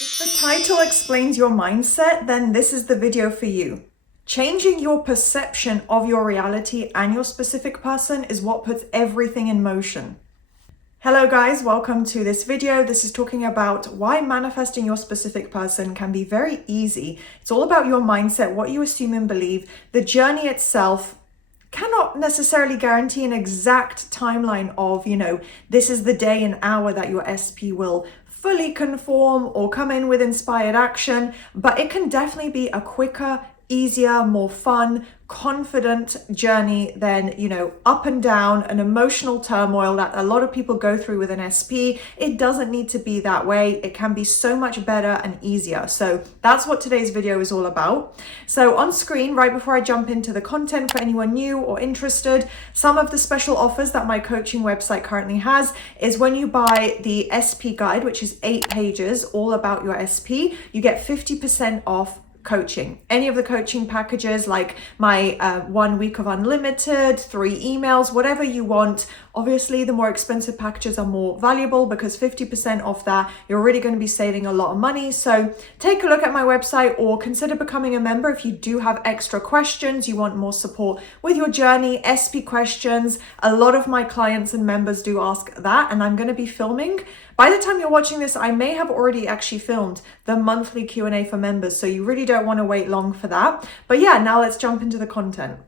If the title explains your mindset, then this is the video for you. Changing your perception of your reality and your specific person is what puts everything in motion. Hello guys, welcome to this video. This is talking about why manifesting your specific person can be very easy. It's all about your mindset, what you assume and believe. The journey itself cannot necessarily guarantee an exact timeline of, this is the day and hour that your SP will fully conform or come in with inspired action, but it can definitely be a quicker, easier, more fun, confident journey than, up and down, an emotional turmoil that a lot of people go through with an SP. It doesn't need to be that way. It can be so much better and easier. So that's what today's video is all about. So on screen, right before I jump into the content for anyone new or interested, some of the special offers that my coaching website currently has is when you buy the SP guide, which is 8 pages, all about your SP, you get 50% off coaching. Any of the coaching packages, like my 1 week of unlimited, 3 emails, whatever you want. Obviously, the more expensive packages are more valuable because 50% off that, you're already going to be saving a lot of money. So take a look at my website or consider becoming a member if you do have extra questions, you want more support with your journey, SP questions. A lot of my clients and members do ask that, and I'm going to be filming. By the time you're watching this, I may have already actually filmed the monthly Q&A for members, so you really don't want to wait long for that. But yeah, now let's jump into the content.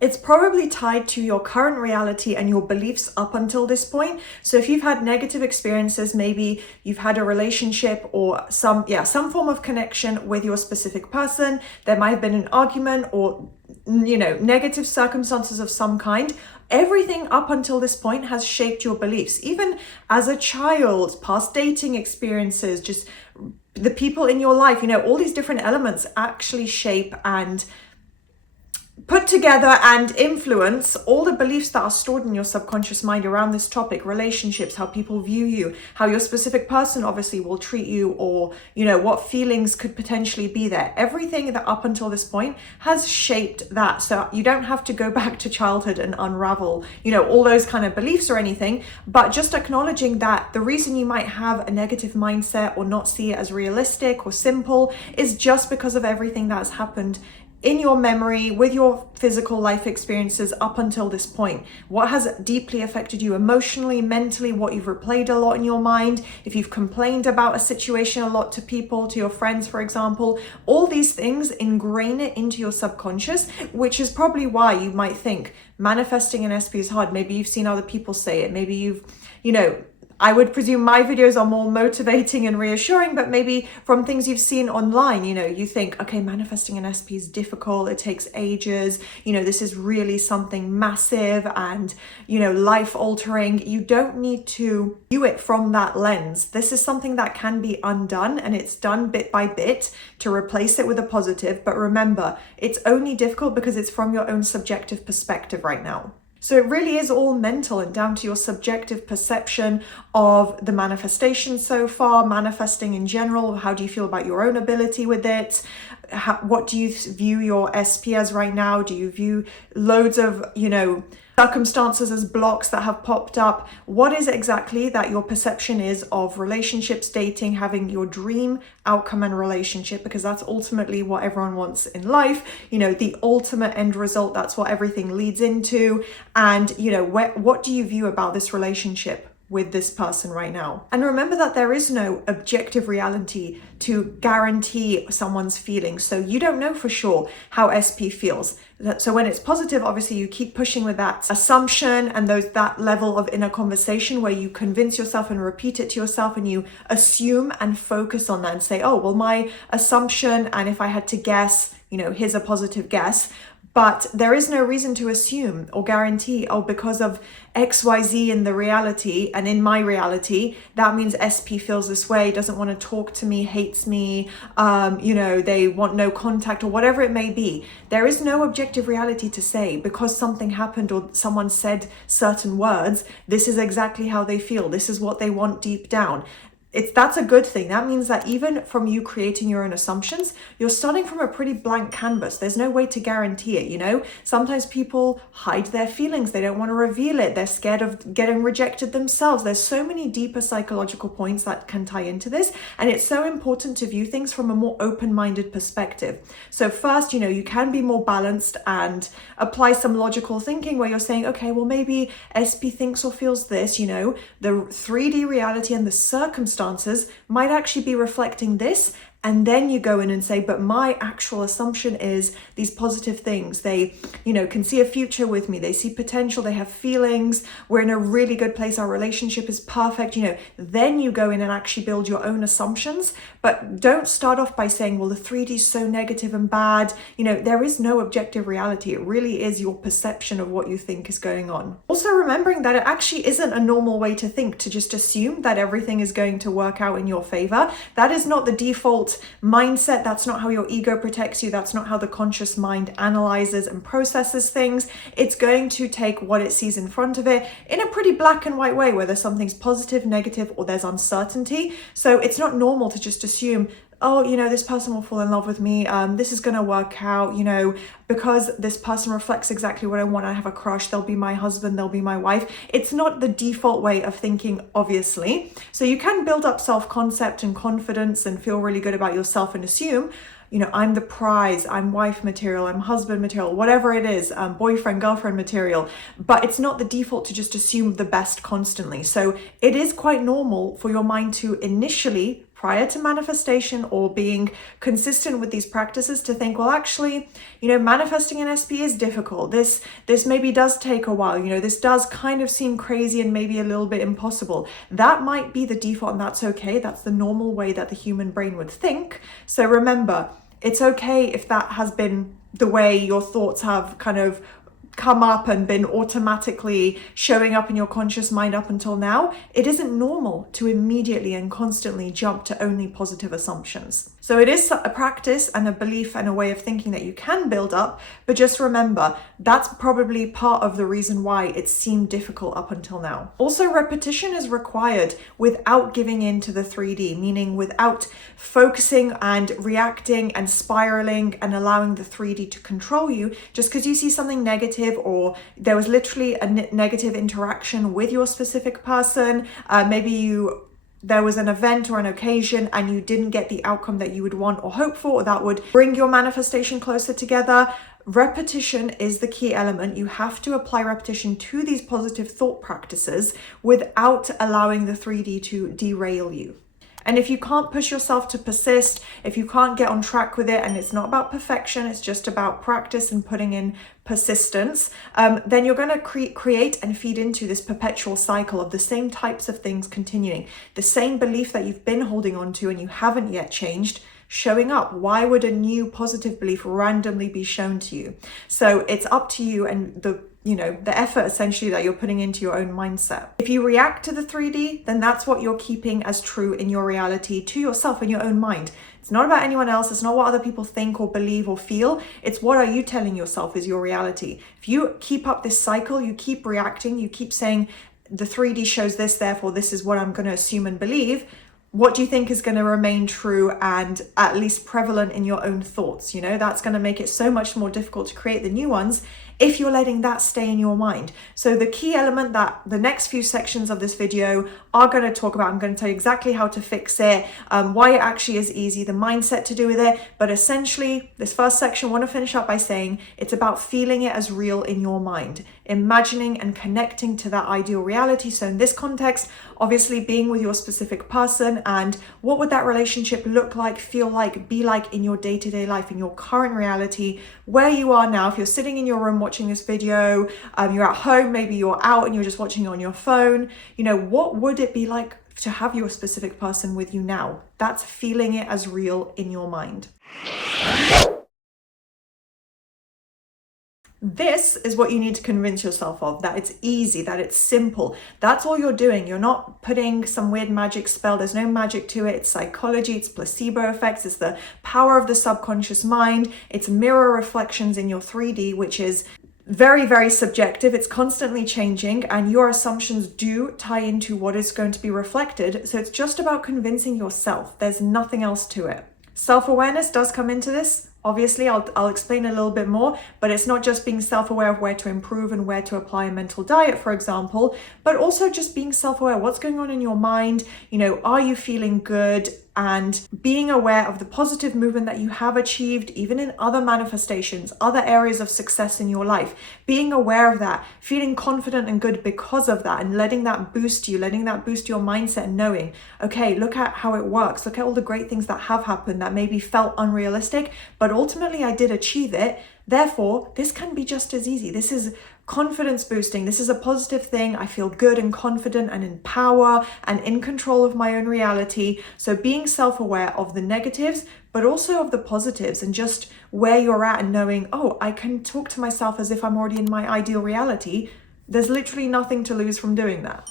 It's probably tied to your current reality and your beliefs up until this point. So if you've had negative experiences, maybe you've had a relationship or some form of connection with your specific person, there might have been an argument or negative circumstances of some kind. Everything up until this point has shaped your beliefs. Even as a child, past dating experiences, just the people in your life, all these different elements actually shape and put together and influence all the beliefs that are stored in your subconscious mind around this topic, relationships, how people view you, how your specific person obviously will treat you, or, what feelings could potentially be there. Everything that up until this point has shaped that. So you don't have to go back to childhood and unravel, all those kind of beliefs or anything, but just acknowledging that the reason you might have a negative mindset or not see it as realistic or simple is just because of everything that's happened in your memory, with your physical life experiences up until this point. What has deeply affected you emotionally, mentally, what you've replayed a lot in your mind, if you've complained about a situation a lot to people, to your friends, for example, all these things ingrain it into your subconscious, which is probably why you might think manifesting an SP is hard. Maybe you've seen other people say it. Maybe you've, I would presume my videos are more motivating and reassuring, but maybe from things you've seen online, you think, okay, manifesting an SP is difficult. It takes ages. This is really something massive and, life altering. You don't need to view it from that lens. This is something that can be undone, and it's done bit by bit to replace it with a positive. But remember, it's only difficult because it's from your own subjective perspective right now. So it really is all mental and down to your subjective perception of the manifestation so far, manifesting in general. How do you feel about your own ability with it? What do you view your SP as right now? Do you view loads of, circumstances as blocks that have popped up? What is it exactly that your perception is of relationships, dating, having your dream outcome and relationship? Because that's ultimately what everyone wants in life, the ultimate end result. That's what everything leads into. And, what do you view about this relationship with this person right now? And remember that there is no objective reality to guarantee someone's feelings. So you don't know for sure how SP feels. So when it's positive, obviously you keep pushing with that assumption and that level of inner conversation where you convince yourself and repeat it to yourself, and you assume and focus on that and say, oh, well, my assumption, and if I had to guess, here's a positive guess. But there is no reason to assume or guarantee, because of XYZ in the reality and in my reality, that means SP feels this way, doesn't want to talk to me, hates me, they want no contact or whatever it may be. There is no objective reality to say because something happened or someone said certain words, this is exactly how they feel. This is what they want deep down. that's a good thing. That means that even from you creating your own assumptions, you're starting from a pretty blank canvas. There's no way to guarantee it, you know? Sometimes people hide their feelings. They don't want to reveal it. They're scared of getting rejected themselves. There's so many deeper psychological points that can tie into this. And it's so important to view things from a more open-minded perspective. So first, you know, you can be more balanced and apply some logical thinking where you're saying, okay, well, maybe SP thinks or feels this, you know, the 3D reality and the circumstances might actually be reflecting this. And then you go in and say, but my actual assumption is these positive things. They, you know, can see a future with me. They see potential. They have feelings. We're in a really good place. Our relationship is perfect. You know, then you go in and actually build your own assumptions. But don't start off by saying, well, the 3D is so negative and bad. You know, there is no objective reality. It really is your perception of what you think is going on. Also remembering that it actually isn't a normal way to think, to just assume that everything is going to work out in your favor. That is not the default mindset. That's not how your ego protects you. That's not how the conscious mind analyzes and processes things. It's going to take what it sees in front of it in a pretty black and white way, whether something's positive, negative, or there's uncertainty. So it's not normal to just assume, oh, you know, this person will fall in love with me. This is going to work out, you know, because this person reflects exactly what I want. I have a crush. They'll be my husband. They'll be my wife. It's not the default way of thinking, obviously. So you can build up self-concept and confidence and feel really good about yourself and assume, you know, I'm the prize, I'm wife material, I'm husband material, whatever it is, boyfriend, girlfriend material. But it's not the default to just assume the best constantly. So it is quite normal for your mind to initially, prior to manifestation or being consistent with these practices, to think, well, actually, you know, manifesting an SP is difficult. This maybe does take a while. You know, this does kind of seem crazy and maybe a little bit impossible. That might be the default, and that's okay. That's the normal way that the human brain would think. So remember, it's okay if that has been the way your thoughts have kind of come up and been automatically showing up in your conscious mind up until now. It isn't normal to immediately and constantly jump to only positive assumptions. So it is a practice and a belief and a way of thinking that you can build up, but just remember, that's probably part of the reason why it seemed difficult up until now. Also, repetition is required without giving in to the 3D, meaning without focusing and reacting and spiraling and allowing the 3D to control you. Just because you see something negative or there was literally a negative interaction with your specific person, there was an event or an occasion and you didn't get the outcome that you would want or hope for, or that would bring your manifestation closer together. Repetition is the key element. You have to apply repetition to these positive thought practices without allowing the 3D to derail you. And if you can't push yourself to persist, if you can't get on track with it, and it's not about perfection, it's just about practice and putting in persistence, then you're going to create and feed into this perpetual cycle of the same types of things continuing. The same belief that you've been holding on to and you haven't yet changed, showing up. Why would a new positive belief randomly be shown to you? So it's up to you and the effort essentially that you're putting into your own mindset. If you react to the 3D, then that's what you're keeping as true in your reality to yourself, in your own mind. It's not about anyone else. It's not what other people think or believe or feel. It's what are you telling yourself is your reality. If you keep up this cycle, you keep reacting, you keep saying the 3D shows this, therefore this is what I'm going to assume and believe, what do you think is going to remain true and at least prevalent in your own thoughts? You know, that's going to make it so much more difficult to create the new ones if you're letting that stay in your mind. So the key element that the next few sections of this video are going to talk about, I'm going to tell you exactly how to fix it, why it actually is easy, the mindset to do with it. But essentially, this first section, I want to finish up by saying it's about feeling it as real in your mind, imagining and connecting to that ideal reality. So in this context, obviously being with your specific person, and what would that relationship look like, feel like, be like in your day-to-day life, in your current reality, where you are now. If you're sitting in your room watching this video, you're at home, maybe you're out and you're just watching on your phone, you know, what would it be like to have your specific person with you now? That's feeling it as real in your mind. This is what you need to convince yourself of, that it's easy, that it's simple. That's all you're doing. You're not putting some weird magic spell. There's no magic to it. It's psychology, it's placebo effects, it's the power of the subconscious mind, it's mirror reflections in your 3D, which is very, very subjective. It's constantly changing, and your assumptions do tie into what is going to be reflected. So it's just about convincing yourself. There's nothing else to it. Self-awareness does come into this. Obviously, I'll explain a little bit more, but it's not just being self-aware of where to improve and where to apply a mental diet, for example, but also just being self-aware. What's going on in your mind? You know, are you feeling good? And being aware of the positive movement that you have achieved, even in other manifestations, other areas of success in your life, being aware of that, feeling confident and good because of that, and letting that boost you, letting that boost your mindset, and knowing, okay, look at how it works. Look at all the great things that have happened that maybe felt unrealistic, but ultimately I did achieve it. Therefore, this can be just as easy. This is confidence boosting. This is a positive thing. I feel good and confident and in power and in control of my own reality. So being self-aware of the negatives, but also of the positives, and just where you're at, and knowing, oh, I can talk to myself as if I'm already in my ideal reality. There's literally nothing to lose from doing that.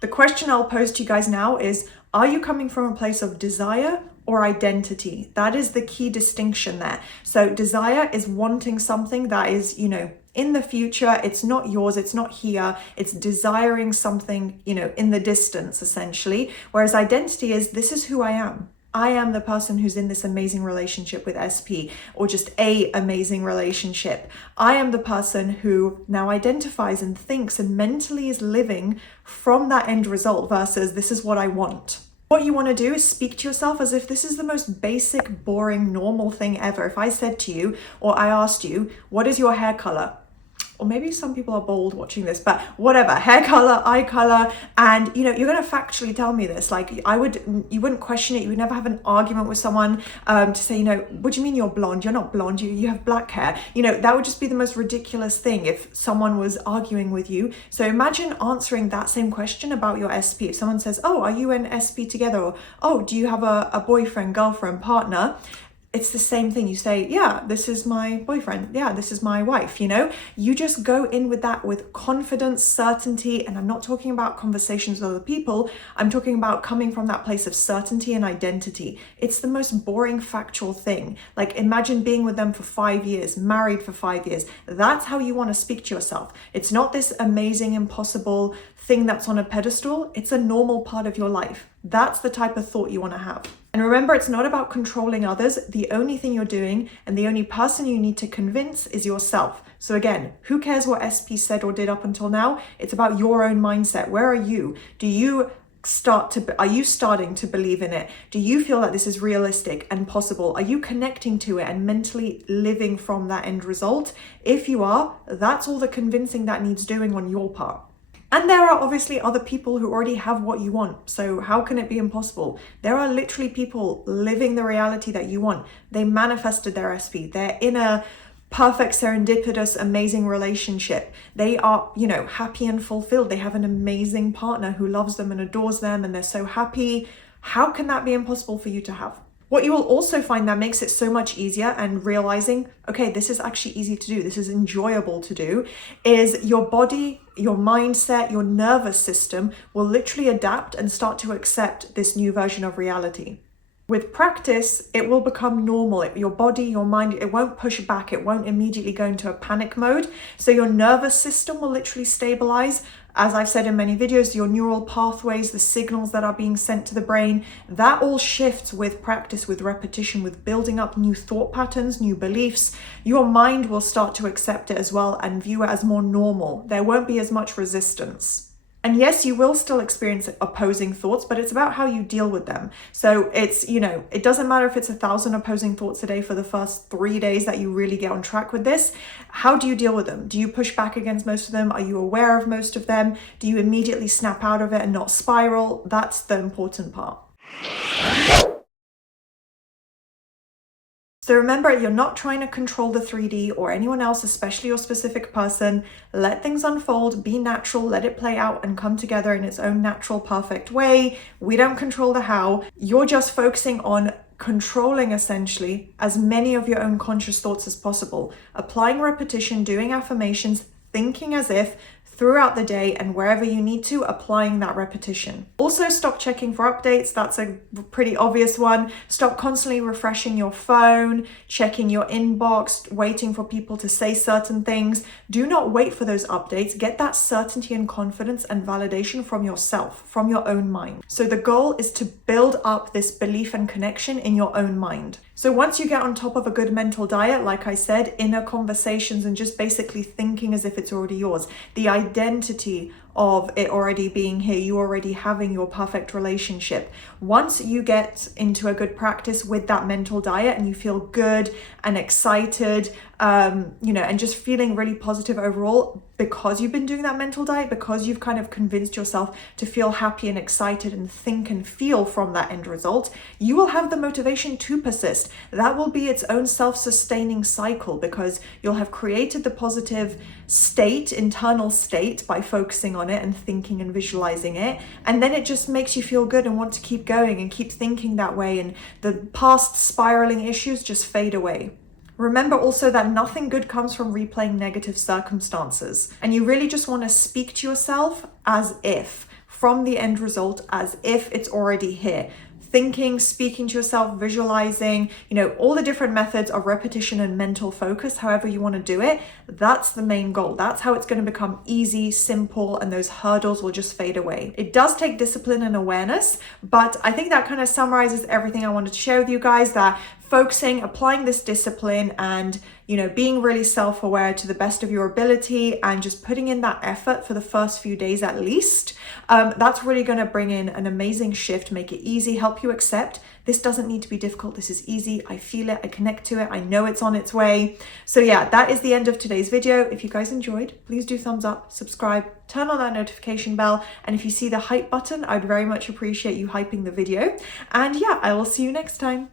The question I'll pose to you guys now is, are you coming from a place of desire or identity? That is the key distinction there. So desire is wanting something that is, you know, in the future. It's not yours, it's not here. It's desiring something, you know, in the distance, essentially. Whereas identity is, this is who I am. I am the person who's in this amazing relationship with SP, or just a amazing relationship. I am the person who now identifies and thinks and mentally is living from that end result versus this is what I want. What you want to do is speak to yourself as if this is the most basic, boring, normal thing ever. If I said to you, or I asked you, what is your hair color? Or maybe some people are bold watching this, but whatever, hair color, eye color, and you know, you're going to factually tell me this. Like you wouldn't question it. You would never have an argument with someone to say, you know, what do you mean you're blonde? You're not blonde, you have black hair. You know, that would just be the most ridiculous thing if someone was arguing with you. So imagine answering that same question about your SP. If someone says, oh, are you and SP together? Or, oh, do you have a boyfriend, girlfriend, partner? It's the same thing. You say, yeah, this is my boyfriend. Yeah, this is my wife, you know? You just go in with that with confidence, certainty, and I'm not talking about conversations with other people. I'm talking about coming from that place of certainty and identity. It's the most boring factual thing. Like imagine being with them for 5 years, married for 5 years. That's how you want to speak to yourself. It's not this amazing, impossible thing that's on a pedestal. It's a normal part of your life. That's the type of thought you want to have. And remember, it's not about controlling others. The only thing you're doing and the only person you need to convince is yourself. So again, who cares what SP said or did up until now? It's about your own mindset. Where are you? Are you starting to believe in it? Do you feel that this is realistic and possible? Are you connecting to it and mentally living from that end result? If you are, that's all the convincing that needs doing on your part. And there are obviously other people who already have what you want. So how can it be impossible? There are literally people living the reality that you want. They manifested their SP. They're in a perfect, serendipitous, amazing relationship. They are, you know, happy and fulfilled. They have an amazing partner who loves them and adores them, and they're so happy. How can that be impossible for you to have? What you will also find that makes it so much easier, and realizing, okay, this is actually easy to do, this is enjoyable to do, is your body, your mindset, your nervous system will literally adapt and start to accept this new version of reality. With practice, it will become normal. Your body, your mind, it won't push back. It won't immediately go into a panic mode. So your nervous system will literally stabilize. As I've said in many videos, your neural pathways, the signals that are being sent to the brain, that all shifts with practice, with repetition, with building up new thought patterns, new beliefs. Your mind will start to accept it as well and view it as more normal. There won't be as much resistance. And yes, you will still experience opposing thoughts, but it's about how you deal with them. So it's, you know, it doesn't matter if it's 1,000 opposing thoughts a day for the first 3 days that you really get on track with this. How do you deal with them? Do you push back against most of them? Are you aware of most of them? Do you immediately snap out of it and not spiral? That's the important part. So remember, you're not trying to control the 3D or anyone else, especially your specific person. Let things unfold, be natural, let it play out and come together in its own natural, perfect way. We don't control the how. You're just focusing on controlling essentially as many of your own conscious thoughts as possible. Applying repetition, doing affirmations, thinking as if throughout the day and wherever you need to, applying that repetition. Also, stop checking for updates. That's a pretty obvious one. Stop constantly refreshing your phone, checking your inbox, waiting for people to say certain things. Do not wait for those updates. Get that certainty and confidence and validation from yourself, from your own mind. So the goal is to build up this belief and connection in your own mind. So once you get on top of a good mental diet, like I said, inner conversations and just basically thinking as if it's already yours, the identity of it already being here, you already having your perfect relationship. Once you get into a good practice with that mental diet and you feel good and excited, and just feeling really positive overall because you've been doing that mental diet, because you've kind of convinced yourself to feel happy and excited and think and feel from that end result, you will have the motivation to persist. That will be its own self-sustaining cycle because you'll have created the positive state, internal state, by focusing on it and thinking and visualizing it. And then it just makes you feel good and want to keep going and keep thinking that way. And the past spiraling issues just fade away. Remember also that nothing good comes from replaying negative circumstances. And you really just want to speak to yourself as if, from the end result, as if it's already here. Thinking, speaking to yourself, visualizing, all the different methods of repetition and mental focus, however you want to do it, that's the main goal. That's how it's going to become easy, simple, and those hurdles will just fade away. It does take discipline and awareness, but I think that kind of summarizes everything I wanted to share with you guys, that focusing, applying this discipline and, being really self-aware to the best of your ability and just putting in that effort for the first few days at least, that's really going to bring in an amazing shift, make it easy, help you accept this doesn't need to be difficult. This is easy. I feel it. I connect to it. I know it's on its way. So yeah, that is the end of today's video. If you guys enjoyed, please do thumbs up, subscribe, turn on that notification bell. And if you see the hype button, I'd very much appreciate you hyping the video. And yeah, I will see you next time.